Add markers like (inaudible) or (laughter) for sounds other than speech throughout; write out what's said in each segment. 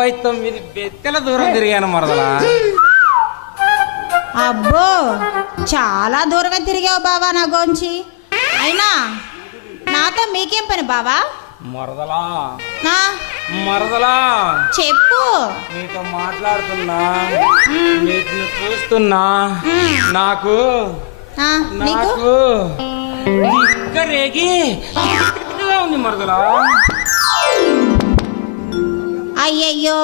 తొంభై తొమ్మిది బెత్తెల దూరం తిరిగాను మరదలా. అబ్బో చాలా దూరమే తిరిగావు బావా నా గోంచి. అయినా నాతో మీకేం పని బావా? మరదలా. నా? మరదలా. చెప్పు. నీతో మాట్లాడుతున్నా. నీకు చూస్తున్నా. నాకు ఆ, నీకు? రేగి. ఉంది మరదలా. అయ్యయ్యో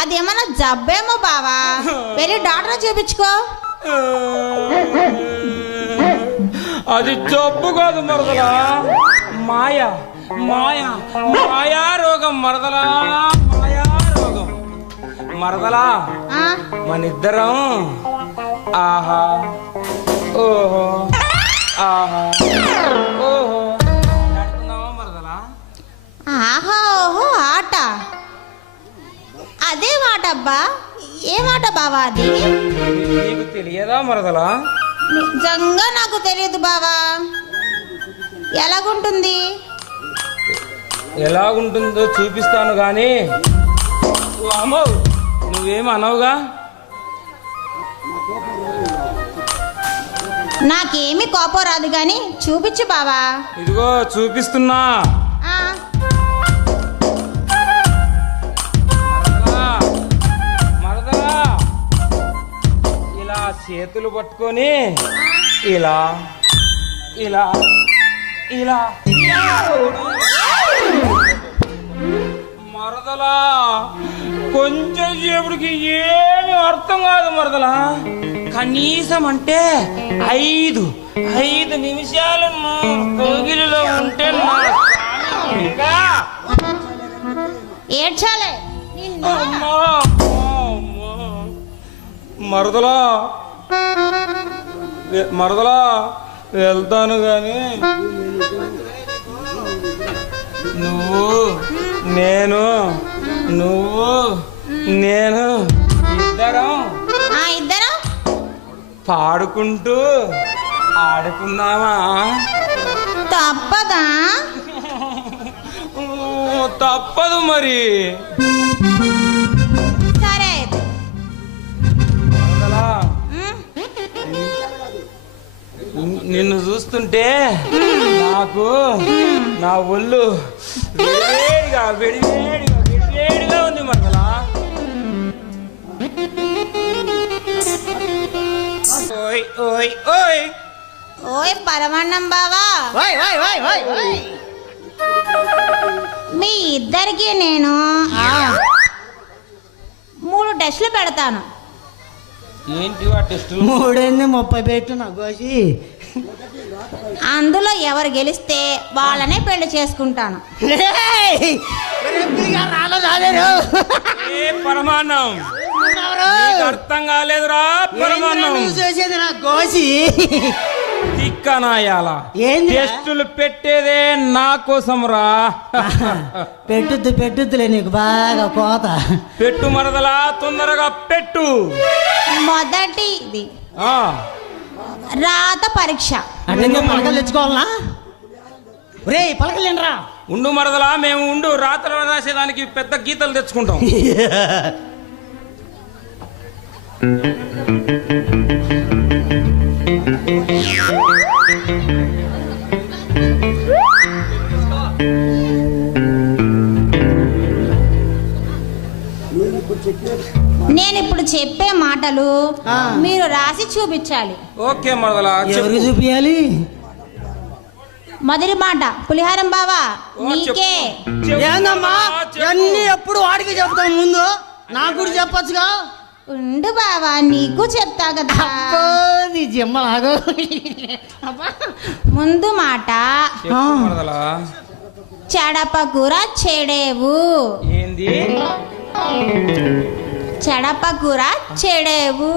అదేమన్నా జబ్బేమో బావా? వెళ్ళి డాక్టర్ చూపించుకో. అది జబ్బు కాదు మరదలా. మాయ మాయ మాయా రోగం మరదలా మాయా రోగం. మరదలా మనిద్దరం ఆహా ఓహో ఆహా ఓహో. ఆహా ఓహో ఆట. అదే మాట అబ్బా ఏ మాట బావా అది నీకు తెలియదా మరదలా? నిజంగా నాకు తెలియదు బావా. ఎలాగుంటుంది? ఎలా ఉంటుందో చూపిస్తాను గాని. అమ్మో నువ్వేం అనవుగా? నాకేమి కోపం రాదు కానీ చూపించు బావా. ఇదిగో చూపిస్తున్నా. చేతులు పట్టుకొని ఇలా ఇలా ఇలా. మరదలా కొంచెం సేపుడికి ఏమి అర్థం కాదు మరదలా. కనీసం అంటే ఐదు ఐదు నిమిషాలు నా కోగిలిలో ఉంటే నా స్వామి ఇంకా. ఏడ్చాలే. నిన్ను అమ్మా, అమ్మా. మరదలా మరదలా వెళ్తాను గాని. నువ్వు నేను నువ్వు నేను ఇద్దరం ఇద్దరం? పాడుకుంటూ ఆడుకుందామా? తప్పదా? తప్పదు మరి. నిన్ను చూస్తుంటే నాకు నా ఒళ్ళు వేడిగా వేడివేడిగా వేడివేడిగా ఉంది మరదలా ఓయ్ ఓయ్ ఓయ్. ఓయ్ పరమాన్నం బావా. మీ ఇద్దరికి నేను మూడు టెస్టులు పెడతాను. ఏంటి టెస్టులు ముప్పై పెట్టు నా గోసి అందులో ఎవరు గెలిస్తే వాళ్ళనే పెళ్ళి చేసుకుంటాను. ఏ పరమాన్నం? నీకు అర్థం కాలేదురా పరమాన్నం? చేసేది నా గోసి తిక్కనాయాల? టెస్టులు పెట్టేదే నా కోసం రా పెట్టుద్దు పెట్టుద్దులే నీకు బాగా కోత. పెట్టు మరదలా తొందరగా పెట్టు. మొదటిది ఆ. రాత పరీక్ష. అంటే నువ్వు పలకలు తెచ్చుకోవాలనా? రే పలకలు తినరా ఉండు మరదలా మేము ఉండు. రాత్రి రాసేదానికి పెద్ద గీతలు తెచ్చుకుంటాం. (laughs) నేను ఇప్పుడు చెప్పే మాటలు. మీరు రాసి చూపించాలి. ఓకే మరదలా ఎవరికి. చూపించాలి మొదటి మాట పులిహారం బావా. నీకే. ఏందమ్మా. అన్ని ఎప్పుడు వాడికి చెప్తాం ముందు? నాకు చెప్పొచ్చుగా? ఉండు బావా నీకు చెప్తా కదా. నీ జిమ్మలాగో ముందు మాట. చెడప కూర చెడేవు. ఏంది? చెడప కూర చెడేవు.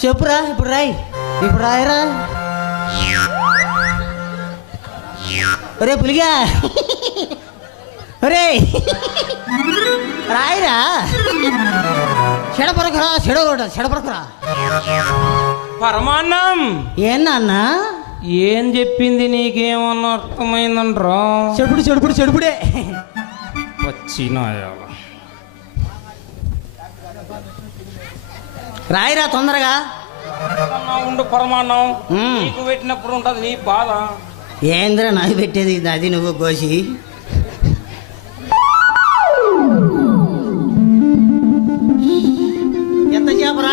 చెప్పురా ఇప్పుడు రాయి. ఇప్పుడు రాయరా? ఒరే పులిగా. ఒరే. రాయిరా? చెడపరకురా చెడగొడ చెడపరకురా. పరమాన్నం. ఏనా ఏం చెప్పింది నీకేమన్నా అర్థమైందంట్రా? చెడుపుడు చెడుపుడు చెడుపుడే. వచ్చినాయాల. రాయిరా తొందరగా. ఉండు పరమాన్నం. నీకు పెట్టినప్పుడు ఉంటది నీ బాధ. ఏంద్ర నాకు పెట్టేది? అది నువ్వు కోసి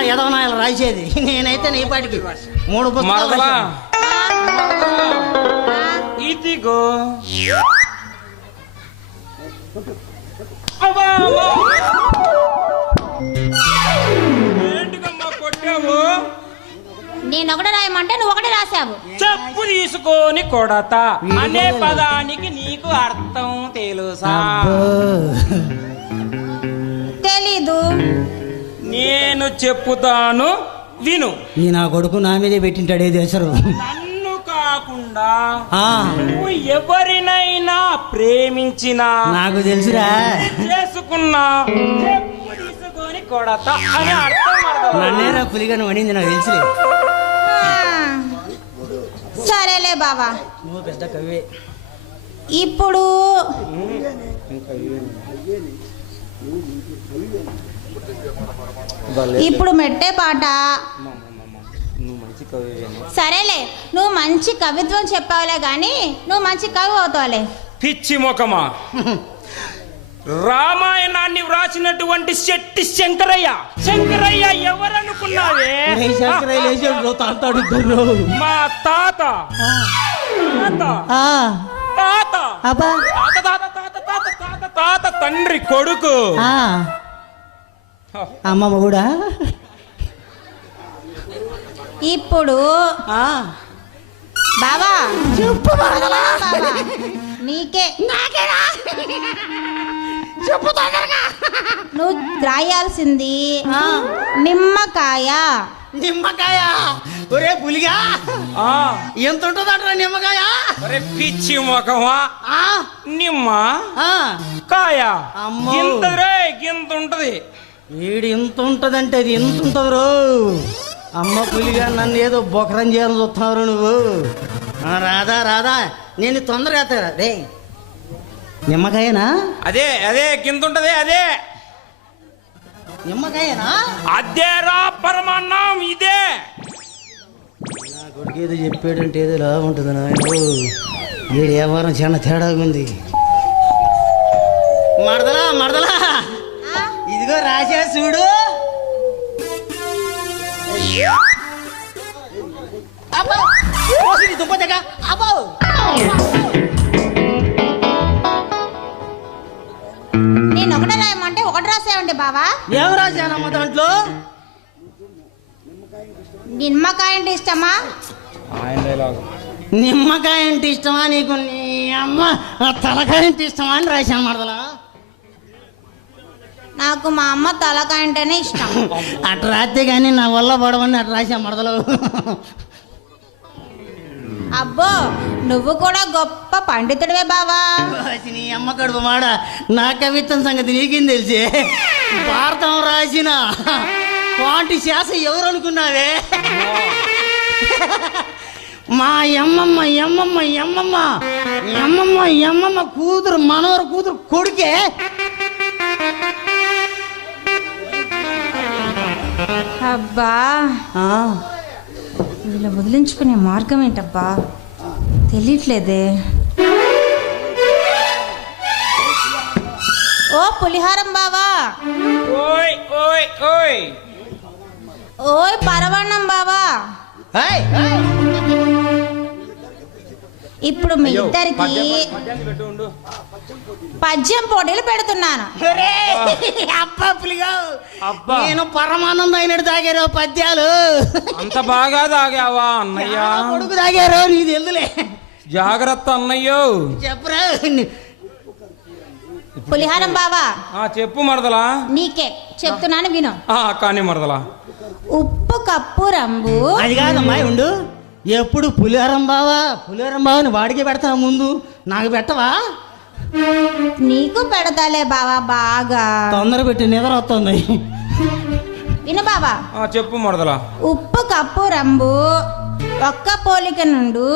ఎదవనాయలు రాసేది. (laughs) నేనైతే నీ పాటికి మూడు పుస్తకాలు. ఇదిగో. నేను ఒకటి రాయమంటే నువ్వు ఒకటి రాసావు చెప్పు తీసుకొని కొడత. అనే పదానికి నీకు అర్థం తెలుసా? చెప్పుతాను విను. ఈ నా కొడుకు నా మీదే పెట్టింటాడే దేశరు నన్ను కాకుండా ఆ, నువ్వు ఎవరినైనా ప్రేమించినా నాకు తెలుసురా. చేసుకున్నా చెప్పు తీసుకొని కొడత అని అర్థం అర్థం. నన్నేరా పులిగాను వడింది నాకు తెలుసులే. సరేలే బావా. నువ్వు పెద్ద కవి ఇప్పుడు ఇప్పుడు మెట్టే పాట. నువ్వు మంచి కవి సరేలే నువ్వు మంచి కవిత్వం చెప్పావులే కానీ నువ్వు మంచి కవి అవుతావులే. పిచ్చి ముఖమా? రామాయణాన్ని వ్రాసినటువంటి శెట్టి శంకరయ్య. శంకరయ్య ఎవరనుకున్నావే? మా తాత. తాత. ఆ, తాత. అబ్బా. తాత తాత తాత తాత తాత తాత తండ్రి కొడుకు. ఆ, అమ్మ కూడా ఇప్పుడు ఆ, బావా. చెప్పు బావా. నీకే. చెప్పు నువ్వు రాయాల్సింది ఆ, నిమ్మకాయ. నిమ్మకాయ. ఒరే పులిగా. ఆ. ఎంత ఉంటుందట్రా నిమ్మకాయ? ఒరే పిచ్చి ముఖమా? ఆ, నిమ్మ? ఆ, కాయ? అమ్మో. గింత రే గింత ఉంటది. వీడు ఇంత ఉంటదంటే అది ఎంత ఉంటుంది రో? అమ్మ పులిగా నన్ను ఏదో బొకరం చేయాలని చూస్తున్నారు నువ్వు. ఆ, రాదా రాదా నేను తొందరగా ఎత్తారా రే నిమ్మకాయనా? అదే అదే గింత ఉంటది అదే. నిమ్మకాయనా? అదే రా పరమాన్నం ఇదే. నా కొడుకు ఏదో చెప్పాడంటే ఏదో లాభం ఉంటుంది నాయన. ఏడు వ్యాపారం చాలా తేడాగా ఉంది. మరదలా మరదలా. ఇదిగో రాసా చూడు. అబ్బో! అబ్బో! నేను ఒకటి రాయమంటే ఒకటి రాసావండి బావా. ఏం రాశానమ్మ దాంట్లో? నిమ్మకాయ అంటే ఇష్టమా? నిమ్మకాయ అంటే ఇష్టమా నీకు? నీ అమ్మ తలకాయ అంటే ఇష్టమా అని రాశాను మరదలా. నాకు మా అమ్మ తలకాయ అంటేనే ఇష్టం. (laughs) అటు రాస్తే కానీ నా వల్ల పడవని అటు రాశాను మరదలు. అబ్బో నువ్వు కూడా గొప్ప పండితుడివే బావా. నీ అమ్మ కడుపు మాడ. నా కవిత్వం సంగతి నీకేం తెలిసే? భారతం రాసిన వాటి శాస ఎవరు అనుకున్నావే మా ఎమ్మమ్మ ఎమ్మమ్మ ఎమ్మమ్మ ఎమ్మమ్మ ఎమ్మమ్మ కూతురు మనవరు కూతురు కొడుకే అబ్బా. ఆ, వీళ్ళు వదిలించుకునే మార్గం ఏంటబ్బా? తెలియట్లేదే. ఓ పులిహారం బావా. ఓయ్ ఓయ్ ఓయ్. ఓయ్ పరవన్నం బావా. ఇప్పుడు మీ ఇద్దరికి పద్యం- పద్యాన్ని పెట్టు ఉండు. పద్యం పోటీలు పెడుతున్నాను. నేను పరమానందం అయినట్టు తాగారు పద్యాలు. అంత బాగా తాగావా అన్నయ్య? నా కొడుకు తాగారు నీది ఎందులే జాగ్రత్త అన్నయ్యో. చెప్పరా? పులిహారం బావా. ఆ చెప్పు మరదలా. నీకే. చెప్తున్నాను విను. ఆ కానీ మరదలా. ఉప్పు కప్పు రంబు. అది కాదమ్మా ఉండు. ఎప్పుడు పులిహోరం బావా? పులిహోరం బావని వాడికి పెడతా ముందు? నాకు పెట్టవా? నీకు పెడతాలే బావా బాగా. తొందర పెట్టి నిద్ర వస్తుంది. విను బావా. ఆ చెప్పు మరదలా. ఉప్పు కప్పు రంబు ఒక్క పోలిక నుండు.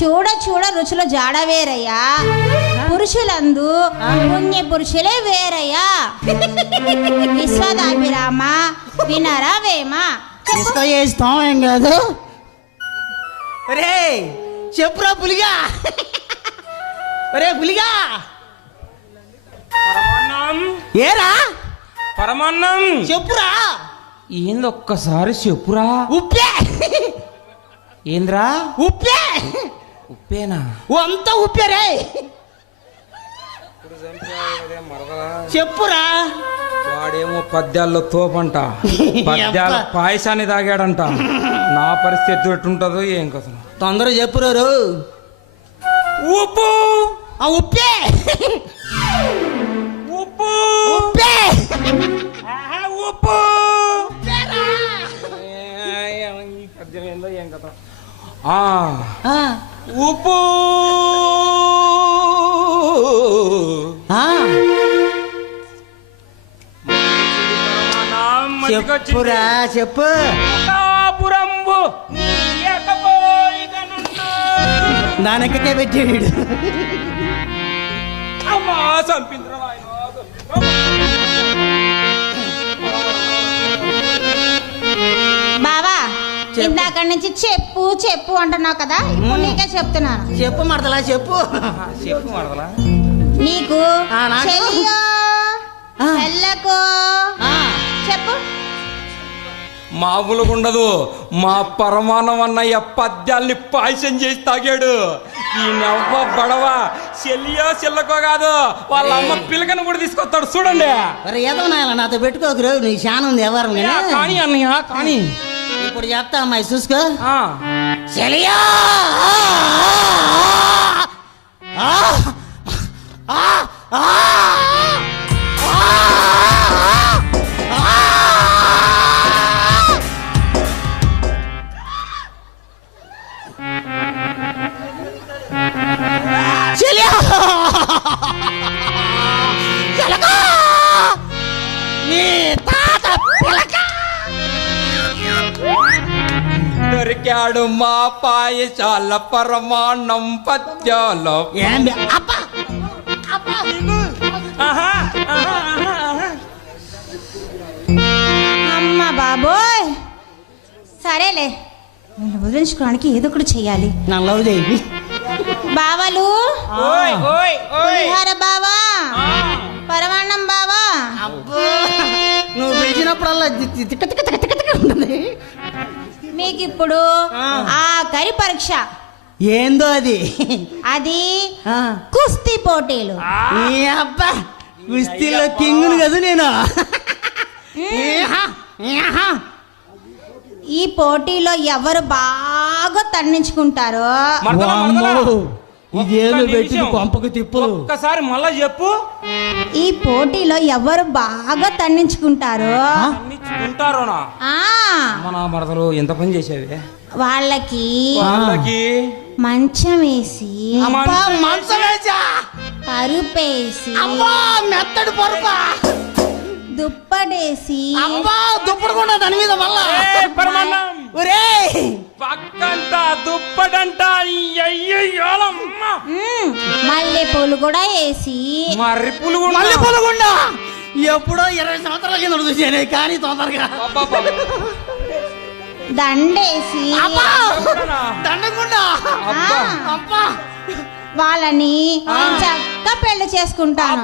చూడ చూడ రుచుల జాడ వేరయ్యా. పురుషులందు పుణ్య పురుషులే వేరయ్యా. విశ్వదాభిరామ వినరా వేమ. ఇసుక వేస్తాం ఏం కాదు? రే చెప్పురా పులిగా. రే పులిగా. పరమాన్నం. ఏరా? పరమాన్నం. చెప్పురా. ఏంది ఒక్కసారి చెప్పురా? ఉప్పే. ఏంద్రా? ఉప్పే. ఉప్పేనా? ఓ అంతా ఉప్పే రే. చెప్పురా. వాడేమో పద్యాల్లో తోపంట. పద్యాల. పాయసాన్ని తాగాడంట. నా పరిస్థితి ఎట్టుంటుందో ఏం కదా తొందర చెప్పురారు ఉప్పు! ఆ ఉప్పే. ఉప్పు! ఉప్పే. ఆహా, ఉప్పు! ఏ, ఈ పద్యం ఏందో ఏం కథ. ఉప్పు! చెప్పురా చెప్పు. కాపురంబు నీ ఏకపోయికనున్నా. దానికే పెట్టాడు. అమ్మా చంపింద్రా నాయనా, చంపింద్రా. బావా చెప్పు. ఇందాక నుంచి చెప్పు చెప్పు అంటున్నావు కదా ఇప్పుడు నీకే చెప్తున్నాను. చెప్పు మడతలా చెప్పు. చెప్పు మరదలా. నీకు. చెల్లకు చెప్పు. మామూలుగా ఉండదు మా పరమాణం అన్నయ్య పద్యాల్ని పాయసం చేసి తాగాడు ఈ నవ్వ బడవ చెల్లియో చెల్లకో కాదు వాళ్ళ అమ్మ పిలకను కూడా తీసుకొస్తాడు చూడండి మరి ఏదో నాయన నాతో పెట్టుకోకురు నీ శానం ఉంది ఎవరు కానీ అన్నయ్య కానీ ఇప్పుడు చెప్తా అమ్మాయి చూసుకో చెలియా! ఆ! ఆ! ఆ! చెలక నీ తాత పిలక! దొరికాడు మా పాయసాల పరమాణం పద్యాల. అమ్మ బాబోయ్! సరేలే నేను వదిలించుకోవడానికి ఏదో ఒకటి చెయ్యాలి. నా లవ్ చేయి. బావలు? ఓయ్ ఓయ్ ఓయ్. పులిహార బావా. పరమాన్నం బావా? అబ్బో. నువ్వు పిలిచినప్పుడల్లా తిక్క తిక్క తిక్క తిక్క తిక్క ఉంటుంది. మీకు ఇప్పుడు ఆ. ఆ కరి పరీక్ష. ఏందో అది? అది. కుస్తీ పోటీలు. ఈ అబ్బా కుస్తీలో కింగును కదా నేను. ఈ పోటీలో ఎవరు బాగా తన్నించుకుంటారో. మరదలా, మరదలా. వామ్మో, ఇదేదో ఒక్క పెట్టింది నిమిషం. కొంపకు తిప్పులు. ఒక్కసారి మళ్ళా చెప్పు. ఈ పోటీలో ఎవరు బాగా తన్నించుకుంటారో. ఉంటారోనా ఆ. మన మరదలు ఎంత పని చేసేవి వాళ్ళకి వాళ్ళకి మంచం వేసి. మంచం వేసా. పరుపేసి. మెత్తడి పొరపా. దుప్పడేసి అబ్బా దుప్పడు కూడా దాని మీద మళ్ళా. ఏ, పరమాన్నం. ఒరేయ్ పక్కంట దుప్పటంట మల్లె పూలు కూడా వేసి. మర్రి పులు కూడా. మళ్ళీ పొలగుండా ఎప్పుడో ఇరవై సంవత్సరాల కింద చూసాను కానీ తొందరగా. దండేసి? దండకుండా అబ్బా. వాళ్ళని చక్కగా పెళ్ళి చేసుకుంటాను.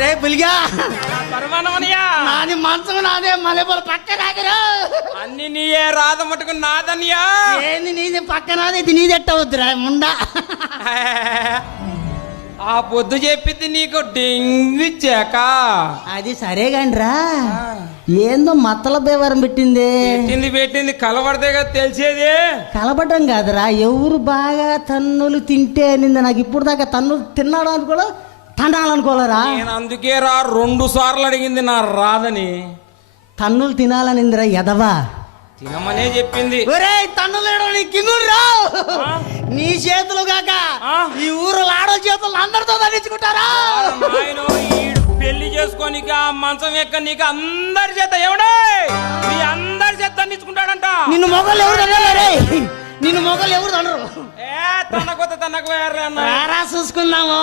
రే పులిగా. పరమానమనియా. నాది మంచం నాదే పక్క నాదిరా అన్ని నీయే రాద మటుకు నాదనియా. ఏంది నీది పక్క నాది? ఇది నీది ఎట్టవద్దురా ముండా. (laughs) ఆ పొద్దు చెప్పింది నీకు డింగి చెక. అది సరే కానిరా ఏందో మత్తల బేవరం పెట్టింది. పెట్టింది పెట్టింది కలవడదేగా తెలిసేది. కలపటం కాదురా ఎవరు బాగా తన్నులు తింటే అనింది నాకు ఇప్పుడు దాకా తన్నులు తిన్నాడు అని కూడా తన్నాలనుకోలేరా నేను అందుకే రా రెండు సార్లు అడిగింది నా రాదని తన్నులు తినాలనిందిరా ఎదవా తినమనే చెప్పింది. తన్నులేడు నీ కింగుడు రావు నీ చేతులు కాక? ఈ ఊరు ఆడో చేతులు అందరితో దండించుకుంటారా పెళ్ళి చేసుకోనిక మంచం ఎక్కనీక అందరి చేత ఎవడే మీ అందరి చేత దండించుకుంటాడంట నిన్ను మొగలు ఎవరు నిన్ను మొగలు ఎవరు తండ్రు ఏ తనకొత్త తనకు రారా చూసుకుందాము.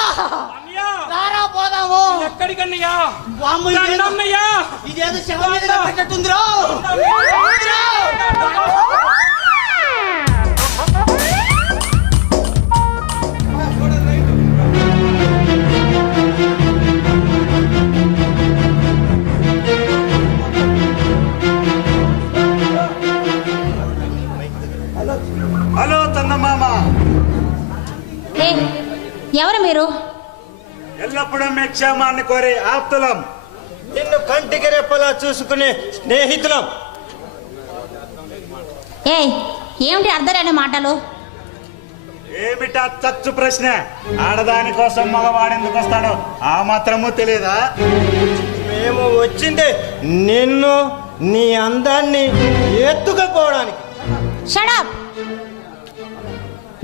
అన్నయ్య రారా పోదాము. ఎక్కడికన్నయ్యా వామ్మ ఇదేదో- శవం మీద పెట్టట్టుందిరో ఎవరు మీరు? ఎల్లప్పుడూ మీ క్షేమాన్ని కోరి ఆప్తులం. నిన్ను కంటికి రెప్పలా చూసుకునే స్నేహితులం. ఏయ్ ఏమిటి అర్థలేని మాటలు? ఏమిటా చచ్చు ప్రశ్న? ఆడదాని కోసం మగవాడెందుకు వస్తాడో ఆ మాత్రము తెలియదా మేము వచ్చిందే నిన్ను నీ అందాన్ని ఎత్తుకపోవడానికి. షడప్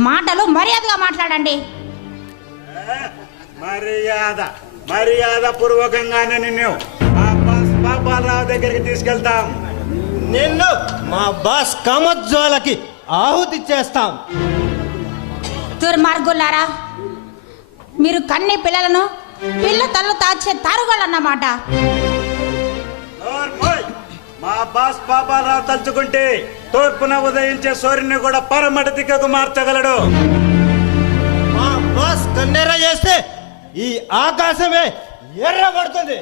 మాటలు మర్యాదగా మాట్లాడండి. ఏ? మర్యాద మర్యాద పూర్వకంగానే నిన్ను మా బాస్ పాపాలరావు దగ్గరికి తీసుకెళ్తాం. నిన్ను మా బాస్ కామజ్వాలకి ఆహుతి చేస్తాం. దుర్మార్గులారా మీరు కన్ని పిల్లలను పిల్ల తల్లు తాచే తారుగాలన్నమాట! మా బాస్ పాపాలరావు తలుచుకుంటే తూర్పున ఉదయించే సూర్యుని కూడా పరమటి దిక్కకు మార్చగలడు. కన్నెర చేస్తే ఈ ఆకాశమే ఎర్రబడుతుంది.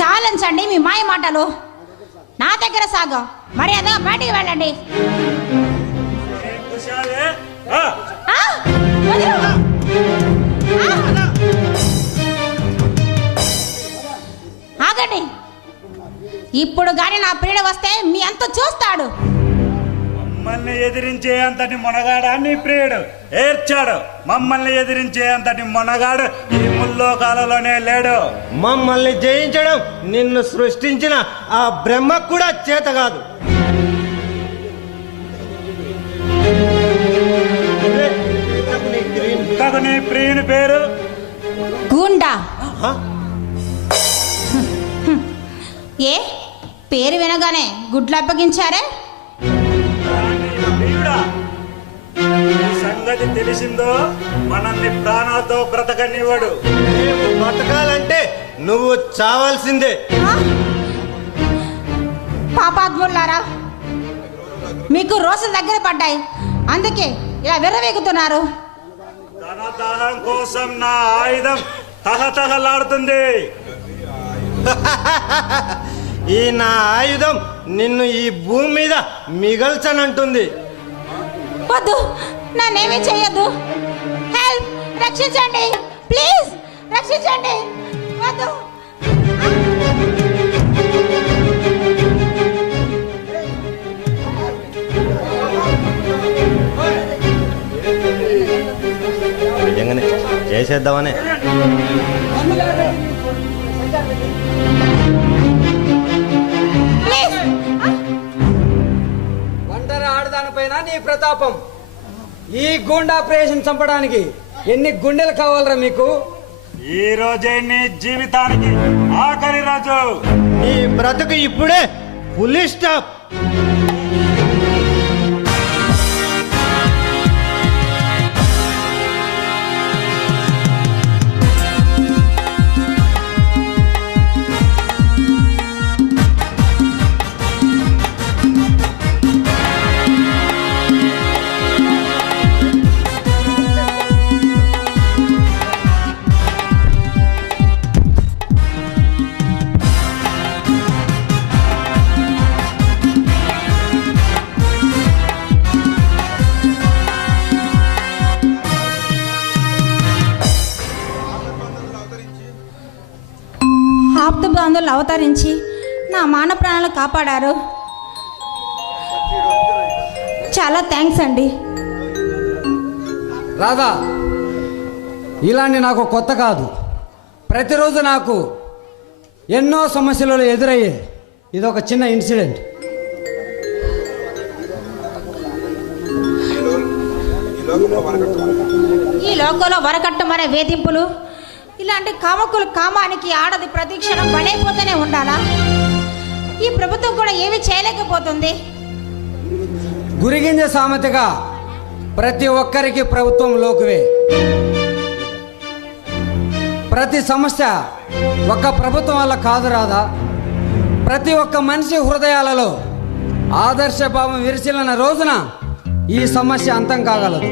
చాలించండి మీ మాయ మాటలు. నా దగ్గర సాగం. మర్యాదగా బయటికి వెళ్ళండి! ఆగండి. ఇప్పుడు గాని నా పీడ వస్తే మీ అంత చూస్తాడు. మమ్మల్ని ఎదిరించే అంతటి మొనగాడా నీ ప్రియుడు? ఏడ్చాడు. మమ్మల్ని ఎదిరించే అంతటి మొనగాడు ఈ ముల్లోకాలలోనే లేడు. మమ్మల్ని జయించడం నిన్ను సృష్టించిన ఆ బ్రహ్మకు కూడా చేత కాదు. ఇంతకు నీ ప్రియుని పేరు? గూండా? ఏ? పేరు వినగానే గుడ్లు అప్పగించారే? సంగతి తెలిసిందో మనల్ని ప్రాణాలతో బ్రతకనివ్వడు. మేము బతకాలంటే నువ్వు చావాల్సిందే? పాపాత్ములారా మీకు రోజులు దగ్గర పడ్డాయి. అందుకే ఇలా విర్రవీగుతున్నారు. కోసం నా ఆయుధం తహతహలాడుతుంది. (laughs) ఈ నా ఆయుధం నిన్ను ఈ భూమి మీద మిగల్చనంటుంది. వద్దు. నన్నేమీ చేయొద్దు. హెల్ప్ రక్షించండి. ప్లీజ్ రక్షించండి. వద్దు. నిజంగానే చేసేద్దామని. ప్లీజ్ ప్రతాపం. ఈ గూండా ఆపరేషన్ చంపడానికి ఎన్ని గుండెలు కావాలరా మీకు? ఈ రోజే నీ జీవితానికి ఆఖరి రోజు. నీ బ్రతుకు ఇప్పుడే ఫుల్ స్టాప్. అవతరించి నా మాన ప్రాణాలు కాపాడారు. చాలా థ్యాంక్స్ అండి. రాధా ఇలాంటి నాకు కొత్త కాదు. ప్రతిరోజు నాకు ఎన్నో సమస్యలు ఎదురయ్యాయి ఇది ఒక చిన్న ఇన్సిడెంట్. ఈ లోకంలో వరకట్టమనే వేధింపులు ఇలాంటి కామకులు కామానికి ఆడది ప్రతిక్షణం పడైపోతూనే ఉండాలా? ఈ ప్రభుత్వం కూడా ఏమీ చేయలేకపోతుంది. గురిగింజ సామెతగా ప్రతి ఒక్కరికి ప్రభుత్వం లోకువే. ప్రతి సమస్య ఒక్క ప్రభుత్వం వల్ల కాదు రాదా ప్రతి ఒక్క మనిషి హృదయాలలో ఆదర్శ భావం విరిచిల్లిన రోజున ఈ సమస్య అంతం కాగలదు.